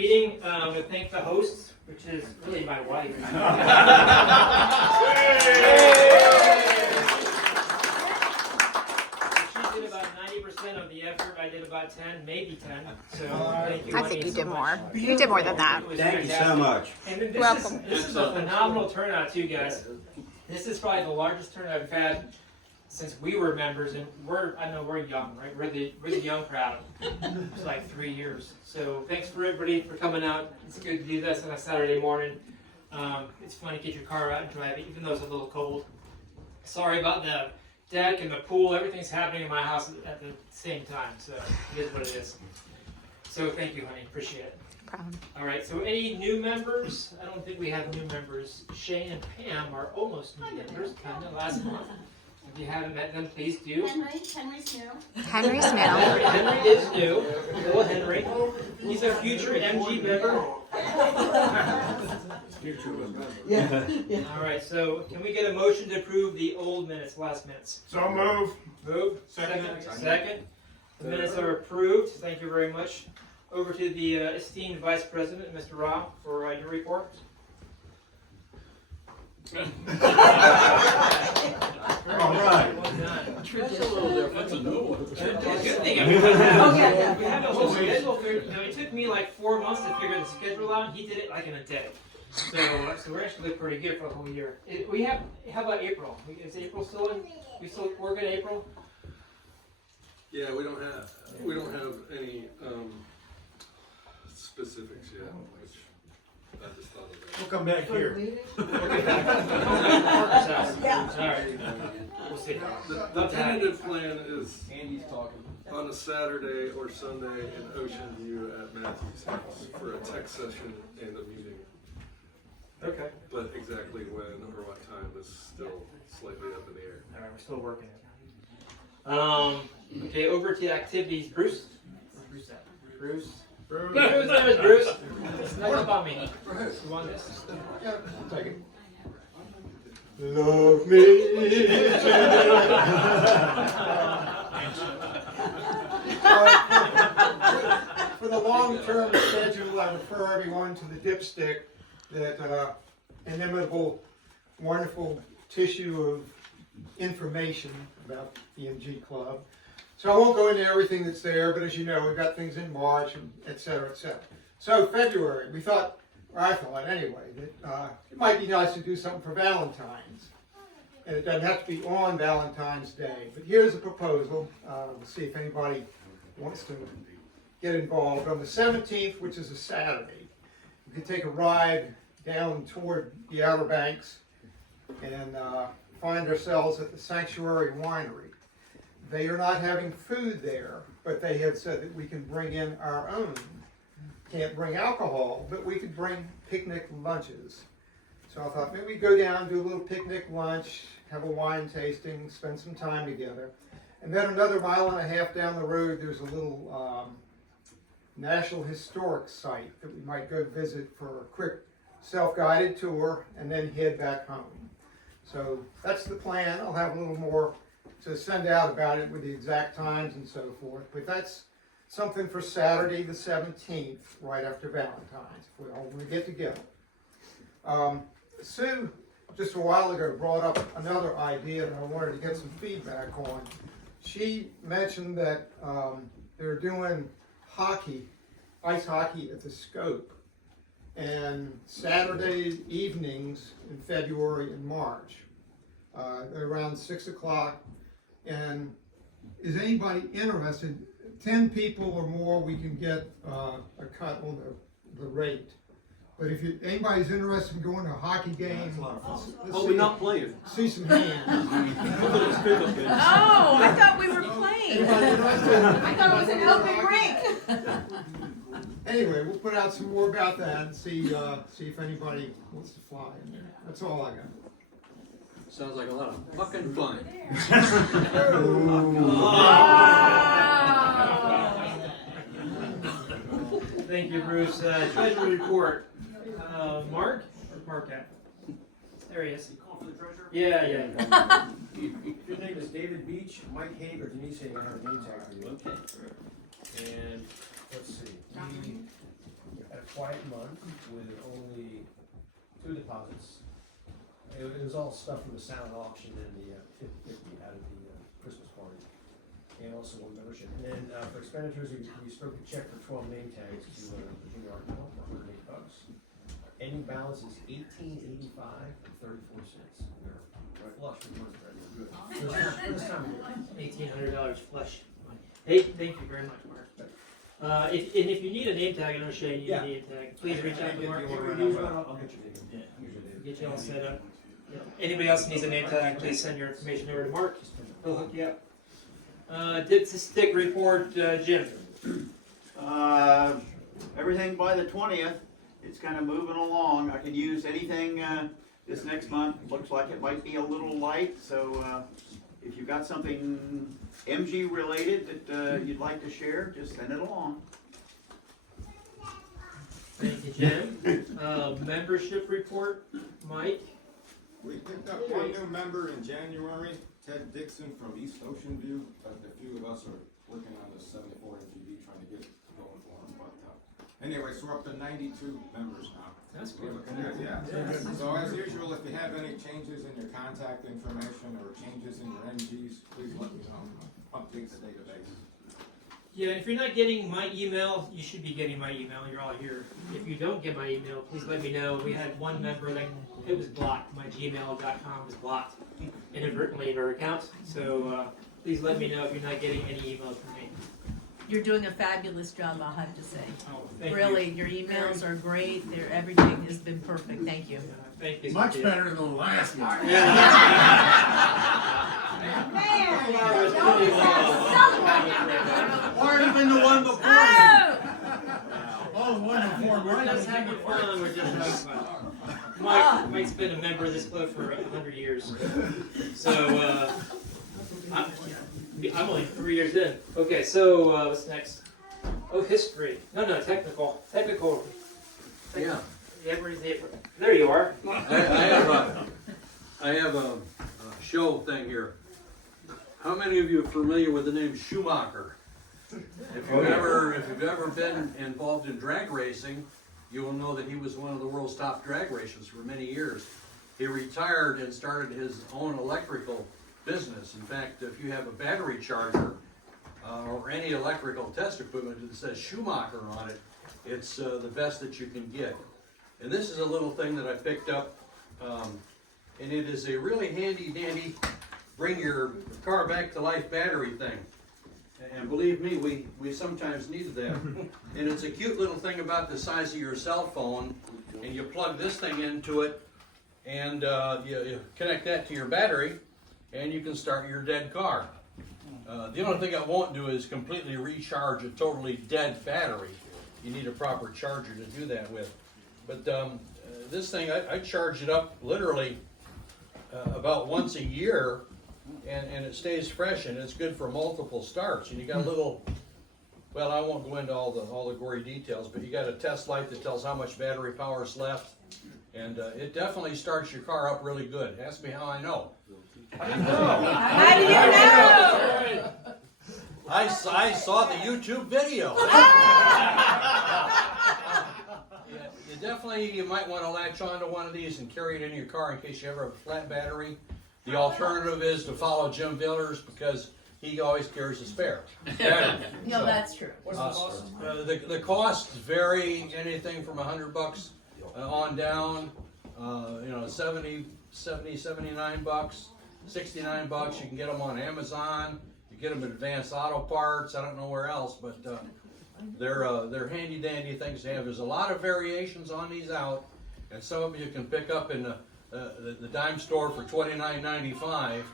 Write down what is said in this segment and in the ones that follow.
Meeting, to thank the hosts, which is really my wife. She did about 90% of the effort. I did about 10, maybe 10. So thank you. I think you so did much. more. You did more than that. Thank you so much. And then Welcome. this is a phenomenal turnout too, guys. This is probably the largest turnout I've had since we were members, and I know we're young, right? We're the young crowd. It's like 3 years. So thanks for everybody for coming out. It's good to do this on a Saturday morning. It's fun to get your car out and drive it, even though it's a little cold. Sorry about the deck and the pool. Everything's happening in my house at the same time, so it is what it is. So thank you, honey. Appreciate it. All right, so any new members? I don't think we have new members. Shane and Pam are almost new members, kind of last month. If you haven't met them, please do. Henry's new. Henry is new. Little Henry. He's a future MG member. Yeah. All right, so can we get a motion to approve the old minutes, last minutes? So move. Move. Second. The minutes are approved. Thank you very much. Over to the esteemed Vice President, Mr. Ra, for your report. All right. Well done. That's a little different. That's a new one. Good thing we have a whole schedule. It took me like 4 months to figure the schedule out. He did it like in a day. So we're actually pretty good for the whole year. How about April? Is April still in? We still work in April? Yeah, we don't have any specifics yet, which I just thought of that. We'll come back here. All right. We'll see. The tentative plan is on a Saturday or Sunday in Ocean View at Matthew's house for a tech session and a meeting. Okay. But exactly when or what time is still slightly up in the air. All right, we're still working it. Okay, over to activities. Bruce? Where's Bruce at? Bruce? There's Bruce. Snuck up on me. You want this? Yeah, I'll take it. Love me. For the long-term schedule, I refer everyone to the dipstick, that inimitable, wonderful tissue of information about the MG Club. So I won't go into everything that's there, but as you know, we've got things in March, and et cetera, et cetera. So February, we thought, or I thought anyway, that it might be nice to do something for Valentine's. And it doesn't have to be on Valentine's Day. But here's a proposal. We'll see if anybody wants to get involved. On the 17th, which is a Saturday, we could take a ride down toward the Outer Banks and find ourselves at the Sanctuary Winery. They are not having food there, but they have said that we can bring in our own. Can't bring alcohol, but we could bring picnic lunches. So I thought maybe we'd go down, do a little picnic lunch, have a wine tasting, spend some time together. And then another mile and a half down the road, there's a little National Historic Site that we might go visit for a quick self-guided tour and then head back home. So that's the plan. I'll have a little more to send out about it with the exact times and so forth. But that's something for Saturday the 17th, right after Valentine's, if we all want to get together. Sue, just a while ago, brought up another idea that I wanted to get some feedback on. She mentioned that they're doing hockey, ice hockey at the Scope, and Saturday evenings in February and March. They're around 6 o'clock. And is anybody interested? 10 people or more, we can get a cut on the rate. But if anybody's interested in going to a hockey game, We're not playing. see some hands. Oh, I thought we were playing. Anybody interested? I thought it was an open rink. Anyway, we'll put out some more about that and see if anybody wants to fly in there. That's all I got. Sounds like a lot of fucking fun. Thank you, Bruce. Treasury report. Mark? Where's Mark at? There he is. Yeah. Your name is David Beach, Mike Haig, or Denise Haig, I have a name tag for you. Okay. And let's see, we had a quiet month with only 2 deposits. It was all stuff from the silent auction and the 50/50 out of the Christmas party. And also 1 membership. And then for expenditures, we spoke a check for 12 name tags to Virginia Art Club for $108. Ending balance is $18.85 and 34 cents. We're right flush with money right now. Good. For this time of year. $1,800 flush. Hey, thank you very much, Mark. If you need a name tag, I'm gonna show you Yeah. a name tag. Please reach out to Mark. If you use one, I'll get your name. Get you all set up. Anybody else needs a name tag, please send your information over to Mark. He'll hook you up. Dip to stick report, Jim. Everything by the 20th, it's kind of moving along. I could use anything this next month. Looks like it might be a little light, so if you've got something MG related that you'd like to share, just send it along. Thank you, Jim. Membership report, Mike. We picked up one new member in January, Ted Dixon from East Ocean View. A few of us are working on the 74 MTV trying to get it going for him. But anyway, so we're up to 92 members now. That's We're good. looking at, yeah. So as usual, if you have any changes in your contact information or changes in your NGs, please let me know. Update the database. Yeah, if you're not getting my email, you should be getting my email. You're all here. If you don't get my email, please let me know. We had one member that it was blocked. My gmail.com was blocked inadvertently in her account. So please let me know if you're not getting any emails from me. You're doing a fabulous job, I'll have to say. Oh, thank Really, your emails are great. Everything has been perfect. Thank you. you. Thank you. Much Sophia. better than last one. Or even the one before. Oh, wonderful. We're just having fun. We're just having fun. Mike's been a member of this club for 100 years. So I'm only 3 years in. Okay, so what's next? Oh, history. No, technical. Yeah. Yeah, where's the apron? There you are. I have a show thing here. How many of you are familiar with the name Schumacher? If you've ever been involved in drag racing, you will know that he was one of the world's top drag racers for many years. He retired and started his own electrical business. In fact, if you have a battery charger or any electrical test equipment that says Schumacher on it, it's the best that you can get. And this is a little thing that I picked up, and it is a really handy dandy bring your car back to life battery thing. And believe me, we sometimes needed that. And it's a cute little thing about the size of your cell phone, and you plug this thing into it, and you connect that to your battery, and you can start your dead car. The only thing it won't do is completely recharge a totally dead battery. You need a proper charger to do that with. But this thing, I charge it up literally about once a year, and it stays fresh, and it's good for multiple starts. And you got a little, well, I won't go into all the gory details, but you got a test light that tells how much battery power is left, and it definitely starts your car up really good. Ask me how I know. How do you know? I saw the YouTube video. You might want to latch onto one of these and carry it in your car in case you ever have a flat battery. The alternative is to follow Jim Villers because he always carries a spare battery. No, that's true. What's the cost? The costs vary anything from $100 on down. 70, 79 bucks, 69 bucks. You can get them on Amazon. You get them at Advanced Auto Parts. I don't know where else, but they're handy dandy things to have. There's a lot of variations on these out, and some of you can pick up in the dime store for $29.95.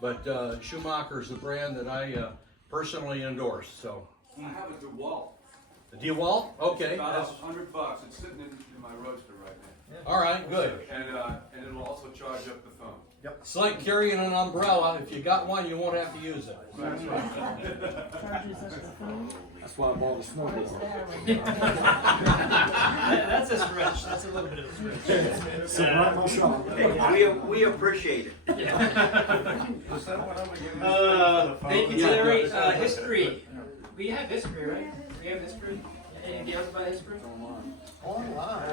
But Schumacher's the brand that I personally endorse. So I have a DeWalt. the DeWalt, okay. It's about $100. It's sitting in my roadster right now. All right, good. And it'll also charge up the phone. It's like carrying an umbrella. If you got one, you won't have to use it. That's right. That's why I bought a snowball. That's a stretch. That's a little bit of a stretch. We appreciate it. Thank you, Terry. History. We have history, right? We have history. Anything else about history? Online.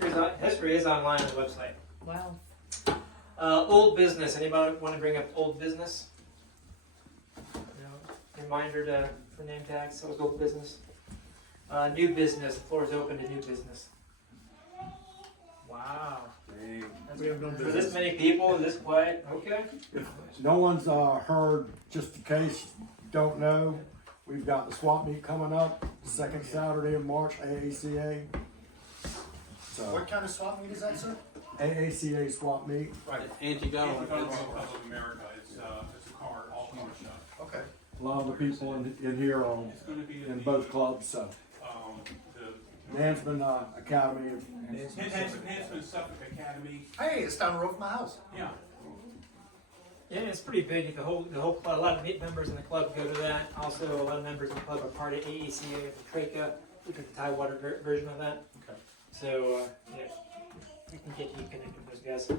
Alright, history is online on the website. Wow. Old business, anybody want to bring up old business? No? Reminder for name tags, that was old business. New business, the floor is open to new business. Wow. We have no For business. this many people, this quiet, okay. No one's heard, just in case you don't know, we've got the swap meet coming up, second Saturday in March, AACA. So, What kind of swap meet is that, sir? AACA swap meet. Anti-gun. Of America, it's a car, all car shop. Okay. A lot of the people in here are It's gonna be in the, both clubs, so. the Mansman Academy. Enhancement Suffolk Academy, Hey, it's down the road from my house. yeah. Yeah, it's pretty big. The whole club, a lot of members in the club go to that. Also, a lot of members in the club are part of AECA and TRECA, which is the Tidewater version of that. Okay. So, yeah, we can get you connected with those guys.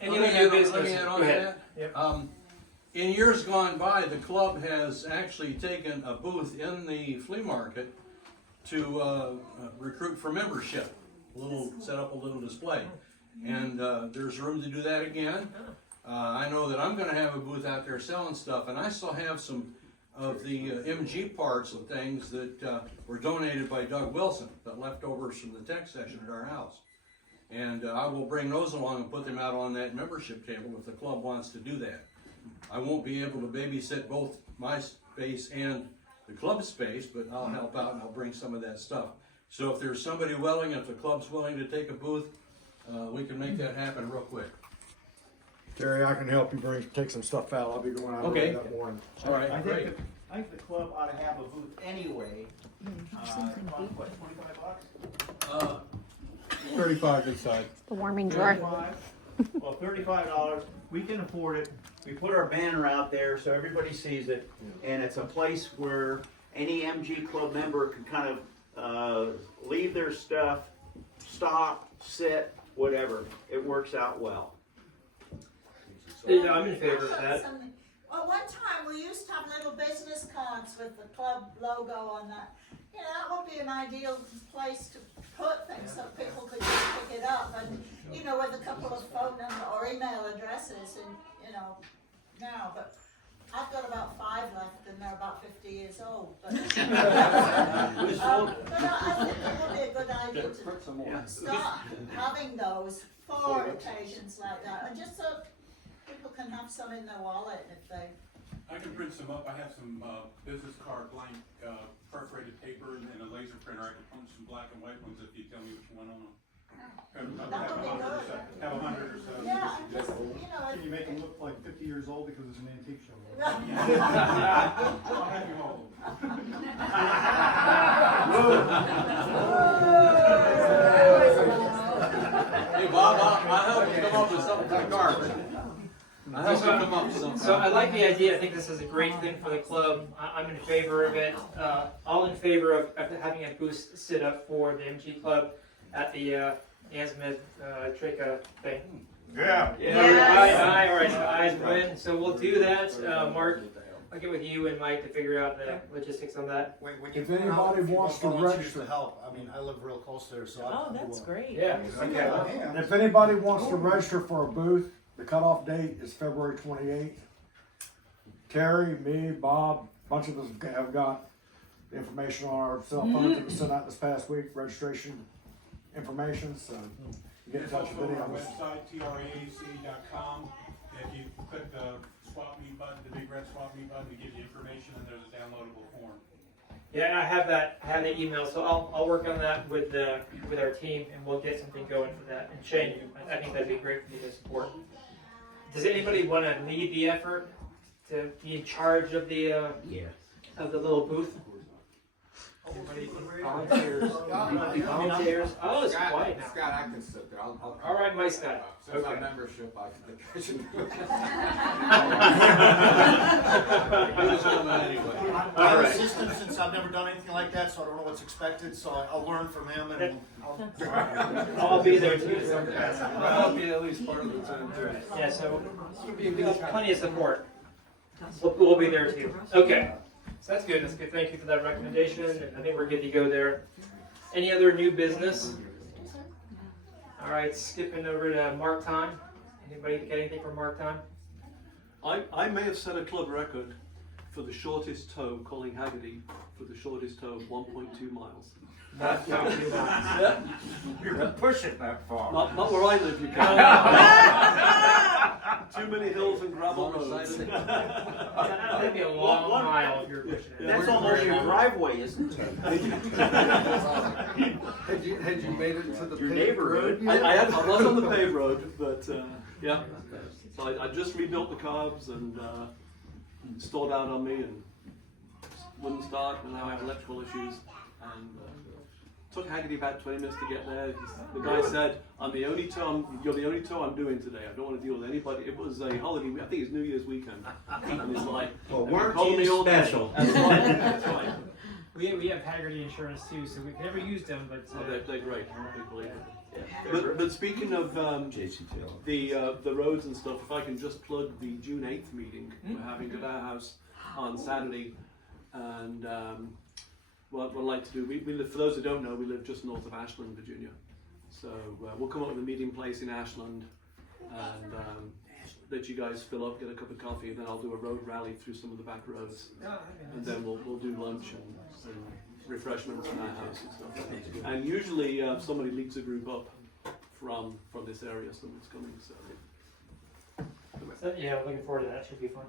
Any Let other me new add business? on Go to ahead. that. Yep. In years gone by, the club has actually taken a booth in the flea market to recruit for membership. Set up a little display. And there's room to do that again. I know that I'm gonna have a booth out there selling stuff, and I still have some of the MG parts and things that were donated by Doug Wilson, the leftovers from the tech session at our house. And I will bring those along and put them out on that membership table if the club wants to do that. I won't be able to babysit both my space and the club space, but I'll help out and I'll bring some of that stuff. So if there's somebody willing, if the club's willing to take a booth, we can make that happen real quick. Terry, I can help you take some stuff out. I'll be going out Okay. that morning. All right, I great. think the club ought to have a booth anyway. What, $25? 35 inside. The warming drawer. $35? Well, $35, we can afford it. We put our banner out there so everybody sees it, and it's a place where any MG club member can kind of leave their stuff, stop, sit, whatever. It works out well. Yeah, I'm in favor of that. Well, one time we used to have little business cards with the club logo on that. You know, that would be an ideal place to put things so people could just pick it up and, you know, with a couple of phone number or email addresses and, you know, now, but I've got about 5 left and they're about 50 years old. But, but I think it would be a good idea to start having those for occasions like that, and just so people can have some in their wallet if they. I can print some up, I have some business card blank perforated paper and a laser printer, I can punch some black and white ones if you tell me which one on them. Have That would be good. Have 100 or so. Yeah, just, you know. Can you make them look like 50 years old because it's an antique show? I'll have you hold Hey Bob, I'll help you come up with something for the carpet. I'll help you come up with something. So I like the idea. I think this is a great thing for the club. I'm in favor of it. All in favor of having a booth sit up for the MG club at the Asmith TRECA thing. Yeah. Aye. All right, the ayes win. So we'll do that. Mark, I'll get with you and Mike to figure out the logistics on that. When If you anybody wants to volunteers register- to help, I mean, I live real close there, so. Oh, that's great. Yeah. Okay. If anybody wants to register for a booth, the cutoff date is February 28th. Terry, me, Bob, a bunch of us have got information on our cell phones that was sent out this past week, registration information, so you get in It's touch also with on any our of us. website, traac.com. If you click the swap me button, the big red swap me button, it gives you information and there's a downloadable form. Yeah, I have that email, so I'll work on that with our team, and we'll get something going for that. And Shane, I think that'd be great for you to support. Does anybody want to lead the effort to be in charge of the little booth? Anybody? Volunteers. Volunteers. Oh, it's quiet now. Scott, I can sit there. I'll All right, Mike Scott. Since Okay. I'm membership, I think I should do it. I'm All right. assistant since I've never done anything like that, so I don't know what's expected, so I'll learn from him and I'll be there too. I'll be at least part of the time. Yeah, so we'll have plenty of support. We'll be there too. Okay. So that's good. That's good. Thank you for that recommendation. I think we're good to go there. Any other new business? All right, skipping over to mark time. Anybody get anything for mark time? I may have set a club record for the shortest tow, calling Haggerty for the shortest tow of 1.2 miles. Not counting you out. Yeah. You can push it that far. Not where I live, you can. Too many hills and gravel roads. That'd be a long mile if you're pushing it. That's almost your driveway, isn't it? Had you made it to the Your paved neighborhood. road yet? I was on the paved road, but yeah. So I just rebuilt the carbs and stalled out on me and wouldn't start, and now I have electrical issues. And took Haggerty about 20 minutes to get there. The guy said, you're the only tow I'm doing today. I don't want to deal with anybody. It was a holiday, I think it's New Year's weekend. And he's like, Well, "Have you weren't called you me all day?" special? That's right, that's right. We have Haggerty insurance too, so we've never used them, but Oh, they're great. Big believer. But speaking of the roads and stuff, if I can just plug the June 8th meeting we're having at our house on Saturday, and what I'd like to do, we live, for those who don't know, we live just north of Ashland, Virginia. So we'll come up with a meeting place in Ashland and let you guys fill up, get a cup of coffee, and then I'll do a road rally through some of the back roads. And then we'll do lunch and refreshments in our house and stuff. And usually somebody leads a group up from this area, someone's coming. So, yeah, we're looking forward to that. Should be fun.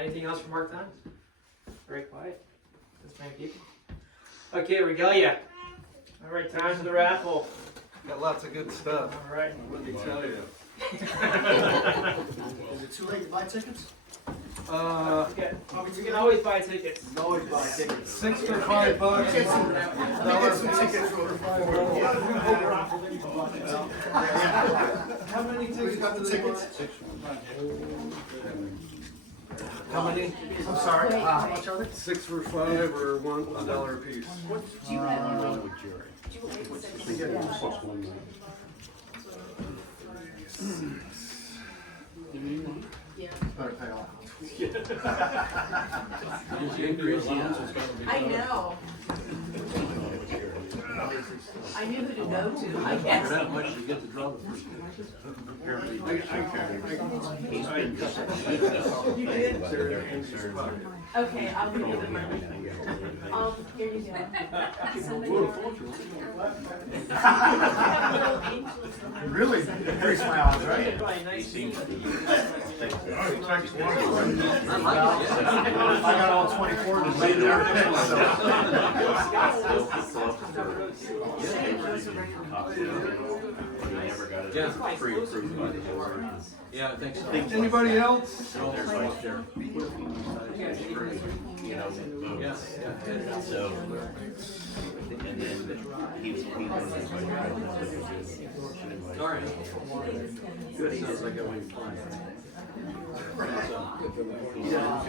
Anything else for mark time? Very quiet. This many people. Okay, regalia. All right, time for the raffle. Got lots of good stuff. All right. Let me tell you. Is it too late to buy tickets? You can always buy tickets. Always buy tickets. 6 for $5. Get some tickets for How many tickets got the do they tickets? want? How many? I'm sorry, how much are they? 6 for $5 or $1 a piece. Do you have Yeah. Better pay off. I know. I knew who to go to, I guess. That much to get the drug first. You did? Okay, I'll give you the money. Here you go. Really increased my odds, right? Probably nice to I got all 24 to say Yeah, yeah, I think so. Anybody else? Yeah, yeah. So, and then All right. Good, sounds like a way to plan. Yeah.